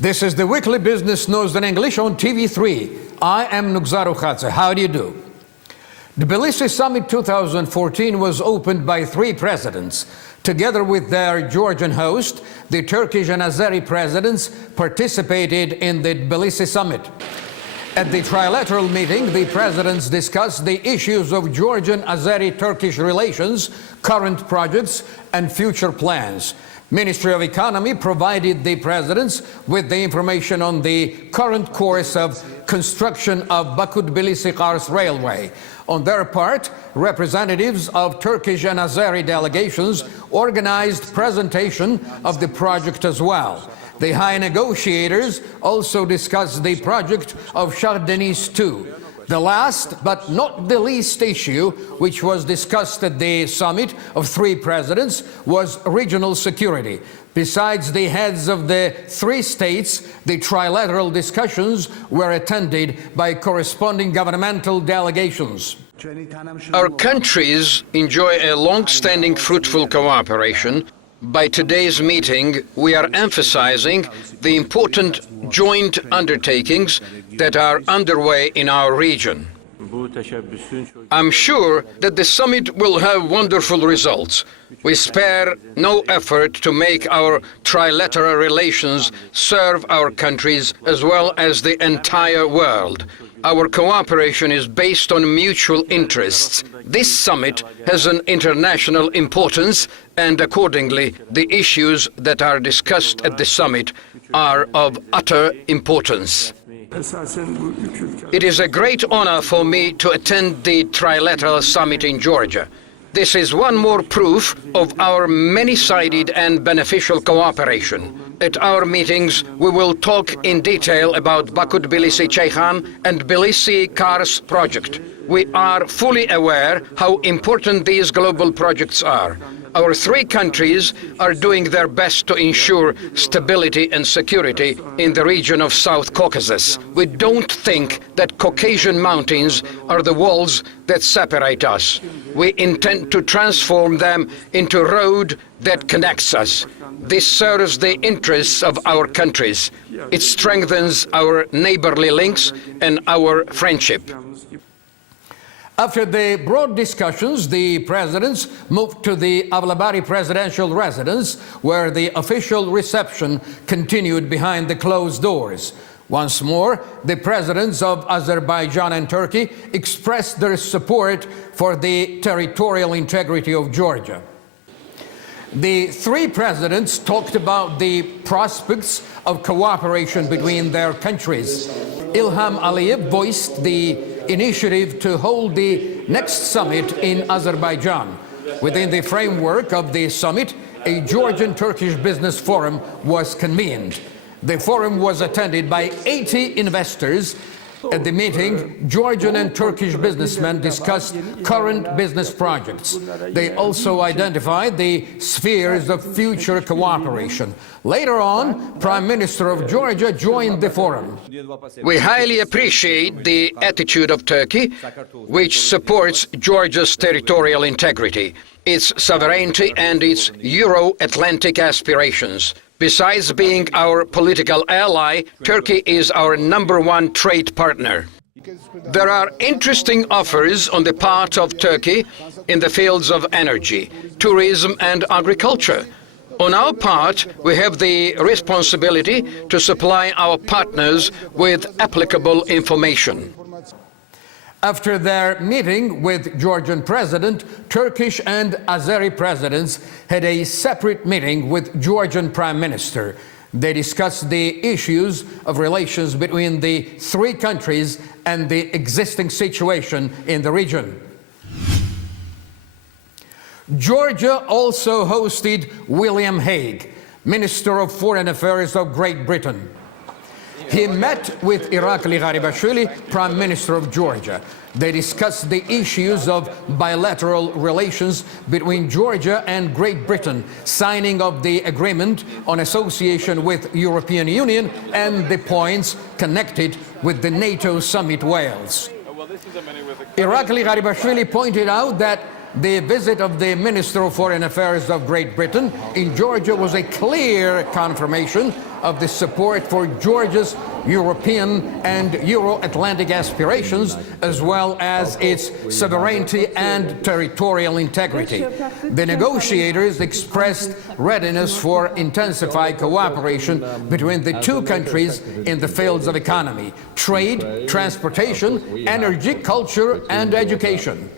This is the weekly business news in English on TV3. I am Nugzaru Khatze. How do you do? The Tbilisi Summit 2014 was opened by three presidents. Together with their Georgian host, the Turkish and Azeri presidents participated in the Tbilisi Summit. At the trilateral meeting, the presidents discussed the issues of Georgian-Azeri-Turkish relations, current projects, and future plans. Ministry of Economy provided the presidents with the information on the current course of construction of Baku-Tbilisi-Kars Railway. On their part, representatives of Turkish and Azeri delegations organized presentation of the project as well. The high negotiators also discussed the project of Shah Deniz II. The last but not the least issue, which was discussed at the summit of three presidents, was regional security. Besides the heads of the three states, the trilateral discussions were attended by corresponding governmental delegations. Our countries enjoy a long-standing fruitful cooperation. By today's meeting, we are emphasizing the important joint undertakings that are underway in our region. I'm sure that the summit will have wonderful results. We spare no effort to make our trilateral relations serve our countries as well as the entire world. Our cooperation is based on mutual interests. This summit has an international importance, and accordingly, the issues that are discussed at the summit are of utter importance. It is a great honor for me to attend the trilateral summit in Georgia. This is one more proof of our many-sided and beneficial cooperation. At our meetings, we will talk in detail about Baku-Tbilisi-Ceyhan and Tbilisi-Kars project. We are fully aware how important these global projects are. Our three countries are doing their best to ensure stability and security in the region of South Caucasus. We don't think that Caucasian mountains are the walls that separate us. We intend to transform them into a road that connects us. This serves the interests of our countries. It strengthens our neighborly links and our friendship. After the broad discussions, the presidents moved to the Avlabari presidential residence, where the official reception continued behind the closed doors. Once more, the presidents of Azerbaijan and Turkey expressed their support for the territorial integrity of Georgia. The three presidents talked about the prospects of cooperation between their countries. Ilham Aliyev voiced the initiative to hold the next summit in Azerbaijan. Within the framework of the summit, a Georgian-Turkish business forum was convened. The forum was attended by 80 investors. At the meeting, Georgian and Turkish businessmen discussed current business projects. They also identified the spheres of future cooperation. Later on, Prime Minister of Georgia joined the forum. We highly appreciate the attitude of Turkey, which supports Georgia's territorial integrity, its sovereignty, and its Euro-Atlantic aspirations. Besides being our political ally, Turkey is our #1 trade partner. There are interesting offers on the part of Turkey in the fields of energy, tourism, and agriculture. On our part, we have the responsibility to supply our partners with applicable information. After their meeting with Georgian president, Turkish and Azeri presidents had a separate meeting with Georgian prime minister. They discussed the issues of relations between the three countries and the existing situation in the region. Georgia also hosted William Hague, Minister of Foreign Affairs of Great Britain. He met with Irakli Garibashvili, Prime Minister of Georgia. They discussed the issues of bilateral relations between Georgia and Great Britain, signing of the agreement on association with European Union, and the points connected with the NATO summit Wales. Irakli Garibashvili pointed out that the visit of the Minister of Foreign Affairs of Great Britain in Georgia was a clear confirmation of the support for Georgia's European and Euro-Atlantic aspirations, as well as its sovereignty and territorial integrity. The negotiators expressed readiness for intensified cooperation between the two countries in the fields of economy, trade, transportation, energy, culture, and education.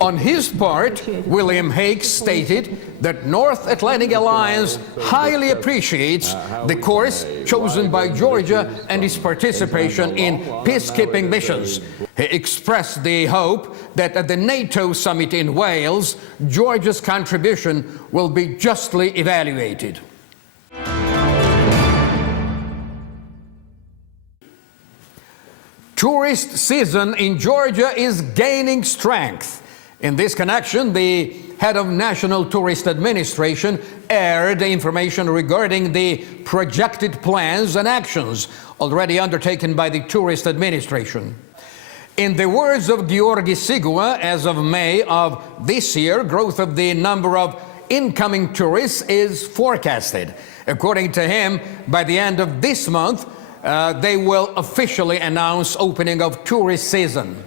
On his part, William Hague stated that North Atlantic Alliance highly appreciates the course chosen by Georgia and its participation in peacekeeping missions. He expressed the hope that at the NATO summit in Wales, Georgia's contribution will be justly evaluated. Tourist season in Georgia is gaining strength. In this connection, the head of National Tourist Administration aired information regarding the projected plans and actions already undertaken by the Tourist Administration. In the words of Georgi Sigua, as of May of this year, growth of the number of incoming tourists is forecasted. According to him, by the end of this month, they will officially announce opening of tourist season.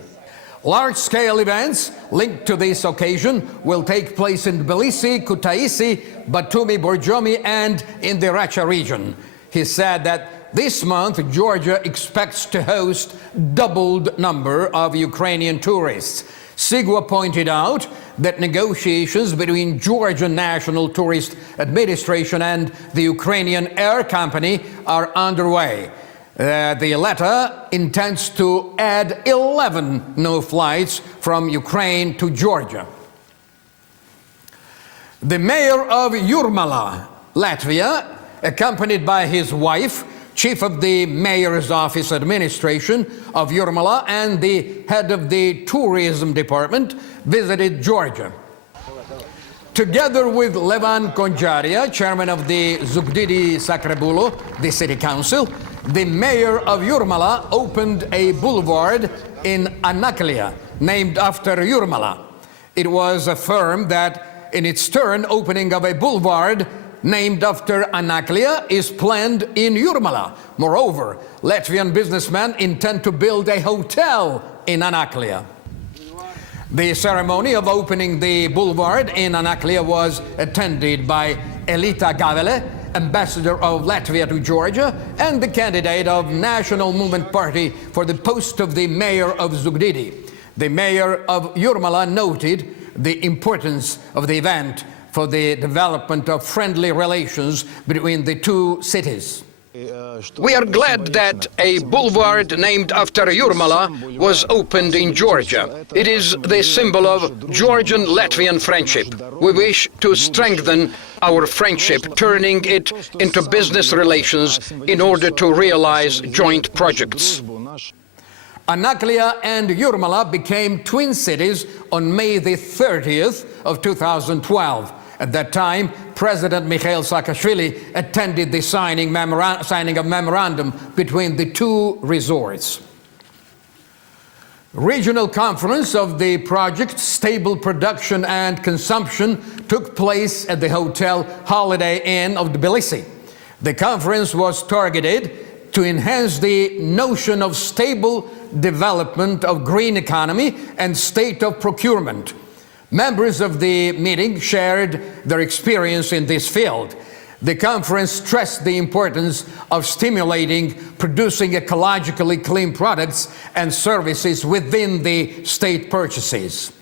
Large-scale events linked to this occasion will take place in Tbilisi, Kutaisi, Batumi, Borjomi, and in the Racha region. He said that this month Georgia expects to host doubled number of Ukrainian tourists. Sigua pointed out that negotiations between Georgian National Tourist Administration and the Ukrainian Air Company are underway. The latter intends to add 11 new flights from Ukraine to Georgia. The mayor of Jurmala, Latvia, accompanied by his wife, chief of the mayor's office administration of Jurmala, and the head of the tourism department, visited Georgia. Together with Levan Konjaria, chairman of the Zugdidi Sakrebulo, the city council, the mayor of Jurmala opened a boulevard in Anaklia, named after Jurmala. It was affirmed that, in its turn, opening of a boulevard named after Anaklia is planned in Jurmala. Moreover, Latvian businessmen intend to build a hotel in Anaklia. The ceremony of opening the boulevard in Anaklia was attended by Elita Gavele, ambassador of Latvia to Georgia, and the candidate of National Movement Party for the post of the mayor of Zugdidi. The mayor of Jurmala noted the importance of the event for the development of friendly relations between the two cities. We are glad that a boulevard named after Jurmala was opened in Georgia. It is the symbol of Georgian-Latvian friendship. We wish to strengthen our friendship, turning it into business relations in order to realize joint projects. Anaklia and Jurmala became twin cities on May the 30th of 2012. At that time, President Mikhail Saakashvili attended the signing of memorandum between the two resorts. Regional conference of the project Stable Production and Consumption took place at the Hotel Holiday Inn of Tbilisi. The conference was targeted to enhance the notion of stable development of green economy and state of procurement. Members of the meeting shared their experience in this field. The conference stressed the importance of stimulating producing ecologically clean products and services within the state purchases.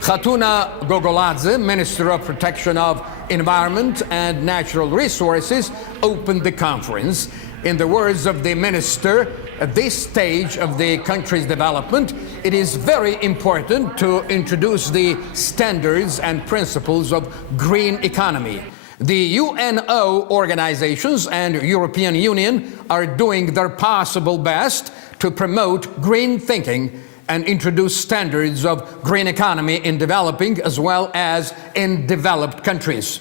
Khatuna Gogoladze, Minister of Protection of Environment and Natural Resources, opened the conference. In the words of the minister, at this stage of the country's development, it is very important to introduce the standards and principles of green economy. The UNO organizations and European Union are doing their possible best to promote green thinking and introduce standards of green economy in developing as well as in developed countries.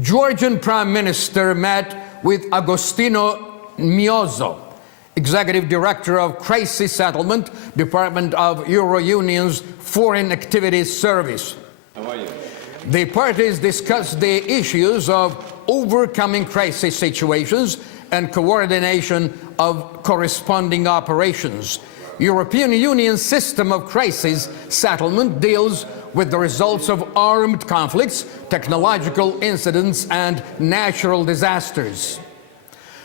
Georgian Prime Minister met with Agostino Miozzo, Executive Director of Crisis Settlement, Department of Euro Union's Foreign Activities Service. How are you? The parties discussed the issues of overcoming crisis situations and coordination of corresponding operations. European Union system of crisis settlement deals with the results of armed conflicts, technological incidents, and natural disasters.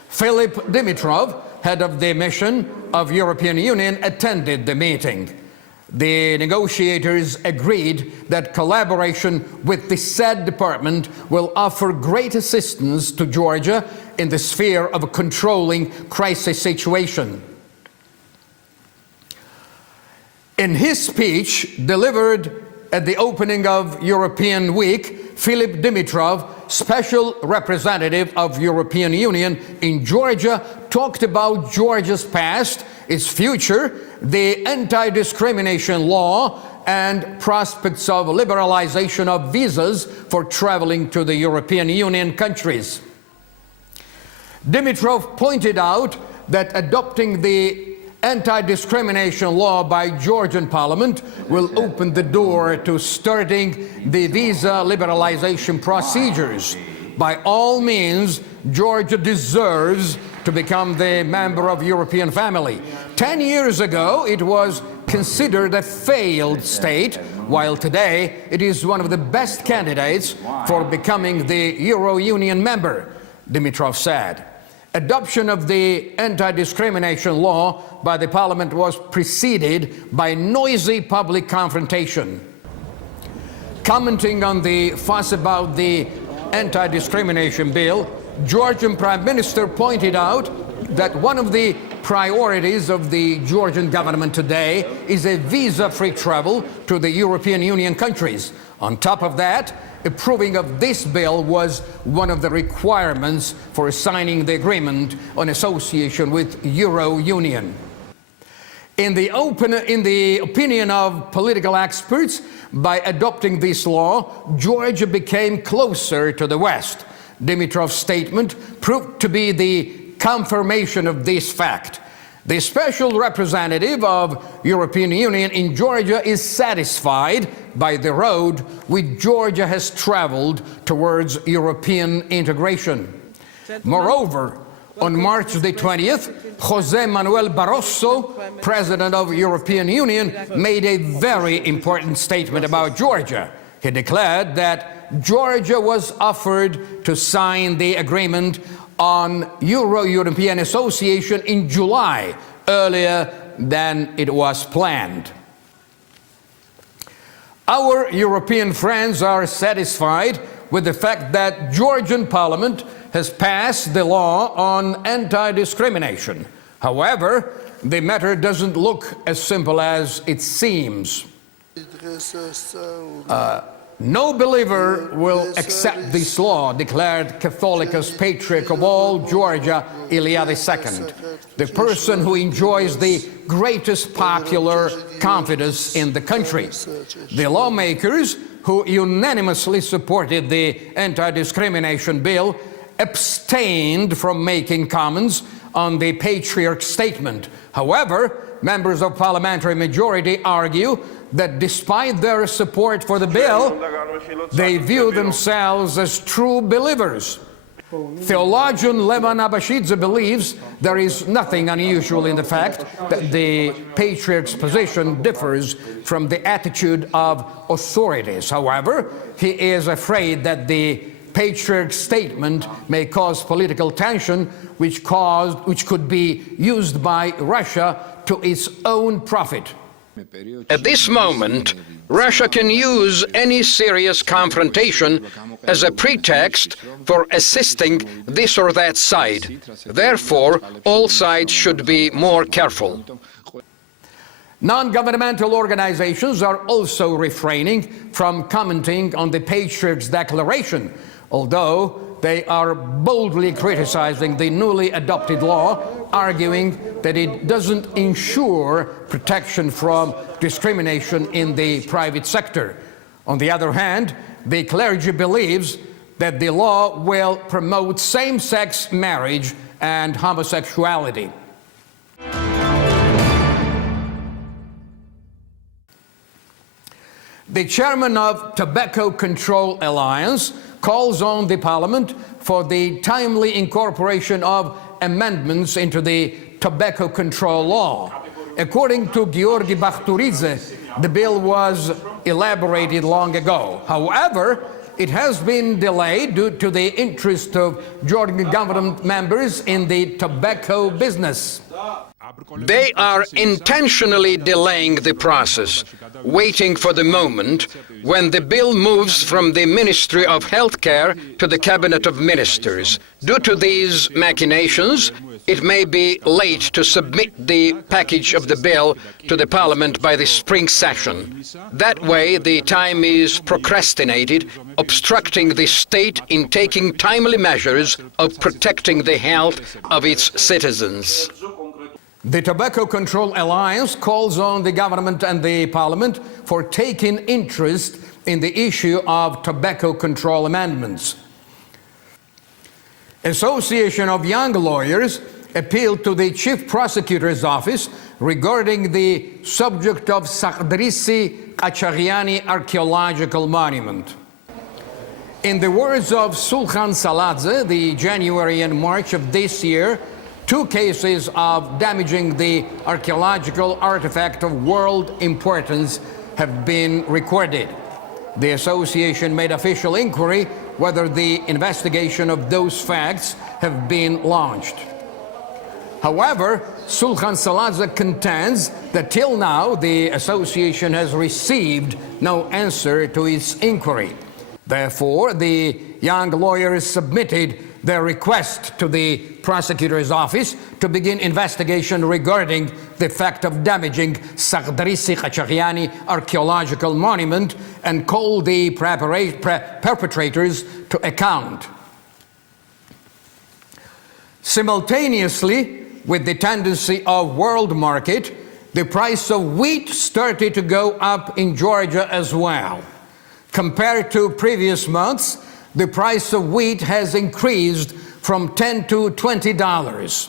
Philip Dimitrov, head of the mission of European Union, attended the meeting. The negotiators agreed that collaboration with the said department will offer great assistance to Georgia in the sphere of controlling crisis situation. In his speech delivered at the opening of European Week, Philip Dimitrov, Special Representative of European Union in Georgia, talked about Georgia's past, its future, the anti-discrimination law, and prospects of liberalization of visas for traveling to the European Union countries. Dimitrov pointed out that adopting the anti-discrimination law by Georgian Parliament will open the door to starting the visa liberalization procedures. By all means, Georgia deserves to become the member of European family. 10 years ago, it was considered a failed state, while today it is one of the best candidates for becoming the Euro Union member, Dimitrov said. Adoption of the anti-discrimination law by the Parliament was preceded by noisy public confrontation. Commenting on the fuss about the anti-discrimination bill, Georgian Prime Minister pointed out that one of the priorities of the Georgian government today is a visa-free travel to the European Union countries. On top of that, approving of this bill was one of the requirements for signing the agreement on association with Euro Union. In the opinion of political experts, by adopting this law, Georgia became closer to the West. Dimitrov's statement proved to be the confirmation of this fact. The special representative of European Union in Georgia is satisfied by the road which Georgia has traveled towards European integration. Moreover, on March the 20th, José Manuel Barroso, President of European Union, made a very important statement about Georgia. He declared that Georgia was offered to sign the agreement on Euro-European Association in July, earlier than it was planned. Our European friends are satisfied with the fact that Georgian Parliament has passed the law on anti-discrimination. However, the matter doesn't look as simple as it seems. No believer will accept this law, declared Catholicos Patriarch of all Georgia, Ilya II, the person who enjoys the greatest popular confidence in the country. The lawmakers, who unanimously supported the anti-discrimination bill, abstained from making comments on the Patriarch's statement. However, members of parliamentary majority argue that despite their support for the bill, they view themselves as true believers. Theologian Levan Abashidze believes there is nothing unusual in the fact that the Patriarch's position differs from the attitude of authorities. However, he is afraid that the Patriarch's statement may cause political tension, which could be used by Russia to its own profit. At this moment, Russia can use any serious confrontation as a pretext for assisting this or that side. Therefore, all sides should be more careful. Non-governmental organizations are also refraining from commenting on the Patriarch's declaration, although they are boldly criticizing the newly adopted law, arguing that it doesn't ensure protection from discrimination in the private sector. On the other hand, the clergy believes that the law will promote same-sex marriage and homosexuality. The chairman of Tobacco Control Alliance calls on the Parliament for the timely incorporation of amendments into the tobacco control law. According to Georgi Bakhturidze, the bill was elaborated long ago. However, it has been delayed due to the interest of Georgian government members in the tobacco business. They are intentionally delaying the process, waiting for the moment when the bill moves from the Ministry of Healthcare to the Cabinet of Ministers. Due to these machinations, it may be late to submit the package of the bill to the Parliament by the spring session. That way, the time is procrastinated, obstructing the state in taking timely measures of protecting the health of its citizens. The Tobacco Control Alliance calls on the government and the Parliament for taking interest in the issue of tobacco control amendments. Association of Young Lawyers appealed to the Chief Prosecutor's Office regarding the subject of Sakhdrisi Qachaghiani Archaeological Monument. In the words of Sulkhan Saladze, the January and March of this year, 2 cases of damaging the archaeological artifact of world importance have been recorded. The association made official inquiry whether the investigation of those facts have been launched. However, Sulkhan Saladze contends that till now the association has received no answer to its inquiry. Therefore, the young lawyers submitted their request to the prosecutor's office to begin investigation regarding the fact of damaging Sakhdrisi Qachaghiani archaeological monument and called the perpetrators to account. Simultaneously, with the tendency of world market, the price of wheat started to go up in Georgia as well. Compared to previous months, the price of wheat has increased from $10 to $20.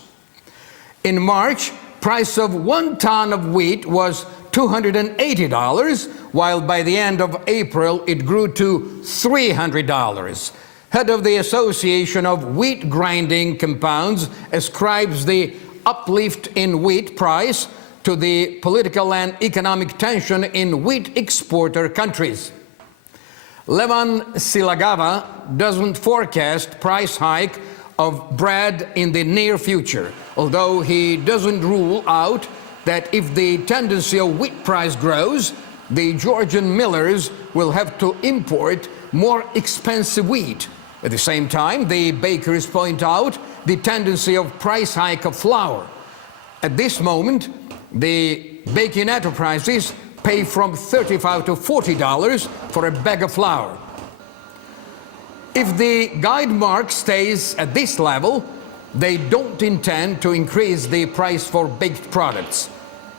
In March, price of 1 ton of wheat was $280, while by the end of April it grew to $300. Head of the Association of Wheat Grinding Compounds ascribes the uplift in wheat price to the political and economic tension in wheat exporter countries. Levan Silagava doesn't forecast price hike of bread in the near future, although he doesn't rule out that if the tendency of wheat price grows, the Georgian millers will have to import more expensive wheat. At the same time, the bakers point out the tendency of price hike of flour. At this moment, the baking enterprises pay from $35 to $40 for a bag of flour. If the guide mark stays at this level, they don't intend to increase the price for baked products.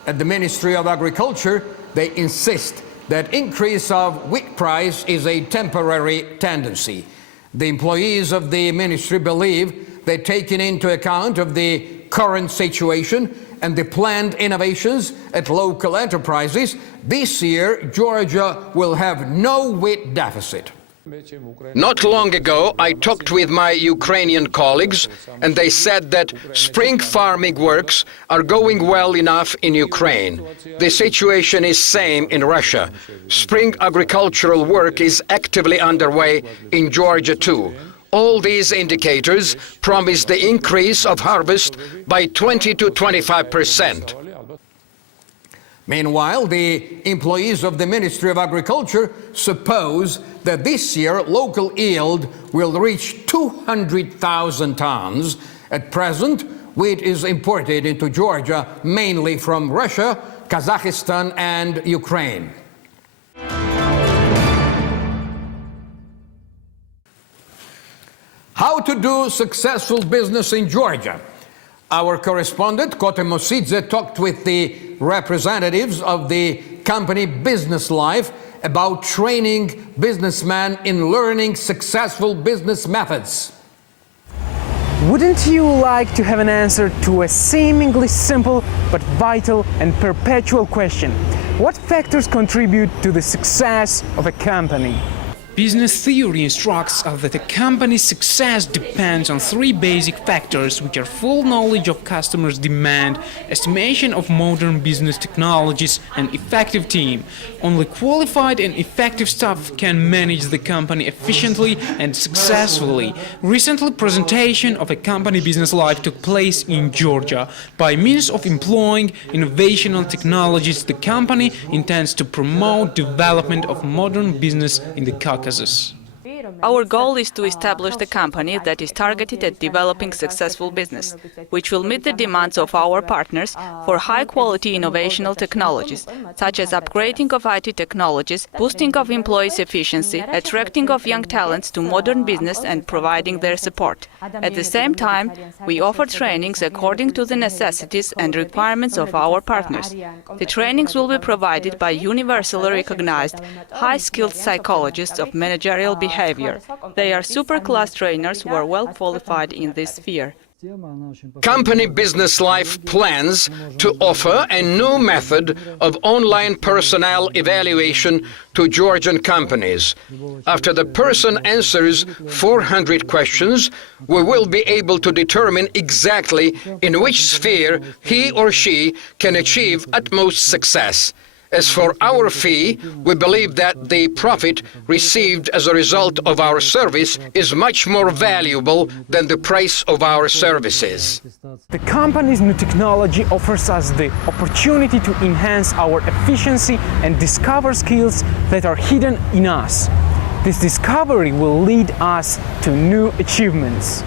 At the Ministry of Agriculture, they insist that increase of wheat price is a temporary tendency. The employees of the ministry believe that taking into account of the current situation and the planned innovations at local enterprises, this year Georgia will have no wheat deficit. Not long ago, I talked with my Ukrainian colleagues, and they said that spring farming works are going well enough in Ukraine. The situation is same in Russia. Spring agricultural work is actively underway in Georgia too. All these indicators promise the increase of harvest by 20 to 25%. Meanwhile, the employees of the Ministry of Agriculture suppose that this year local yield will reach 200,000 tons. At present, wheat is imported into Georgia mainly from Russia, Kazakhstan, and Ukraine. How to do successful business in Georgia? Our correspondent, Kote Mosidze, talked with the representatives of the company Business Life about training businessmen in learning successful business methods. Wouldn't you like to have an answer to a seemingly simple but vital and perpetual question? What factors contribute to the success of a company? Business theory instructs us that a company's success depends on three basic factors, which are full knowledge of customers' demand, estimation of modern business technologies, and effective team. Only qualified and effective staff can manage the company efficiently and successfully. Recently, presentation of a company business life took place in Georgia. By means of employing innovational technologies, the company intends to promote development of modern business in the Caucasus. Our goal is to establish the company that is targeted at developing successful business, which will meet the demands of our partners for high-quality innovational technologies, such as upgrading of IT technologies, boosting of employees' efficiency, attracting of young talents to modern business and providing their support. At the same time, we offer trainings according to the necessities and requirements of our partners. The trainings will be provided by universally recognized, high-skilled psychologists of managerial behavior. They are super-class trainers who are well qualified in this sphere. Company Business Life plans to offer a new method of online personnel evaluation to Georgian companies. After the person answers 400 questions, we will be able to determine exactly in which sphere he or she can achieve utmost success. As for our fee, we believe that the profit received as a result of our service is much more valuable than the price of our services. The company's new technology offers us the opportunity to enhance our efficiency and discover skills that are hidden in us. This discovery will lead us to new achievements.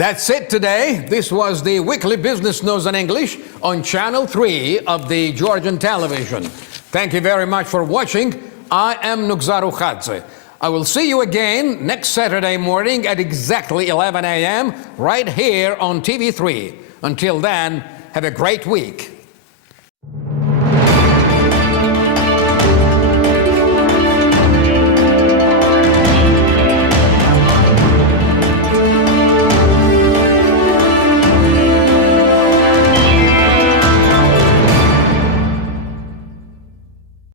That's it today. This was the weekly Business News in English on Channel 3 of the Georgian television. Thank you very much for watching. I am Nugzarukhadze. I will see you again next Saturday morning at exactly 11 a.m. right here on TV3. Until then, have a great week.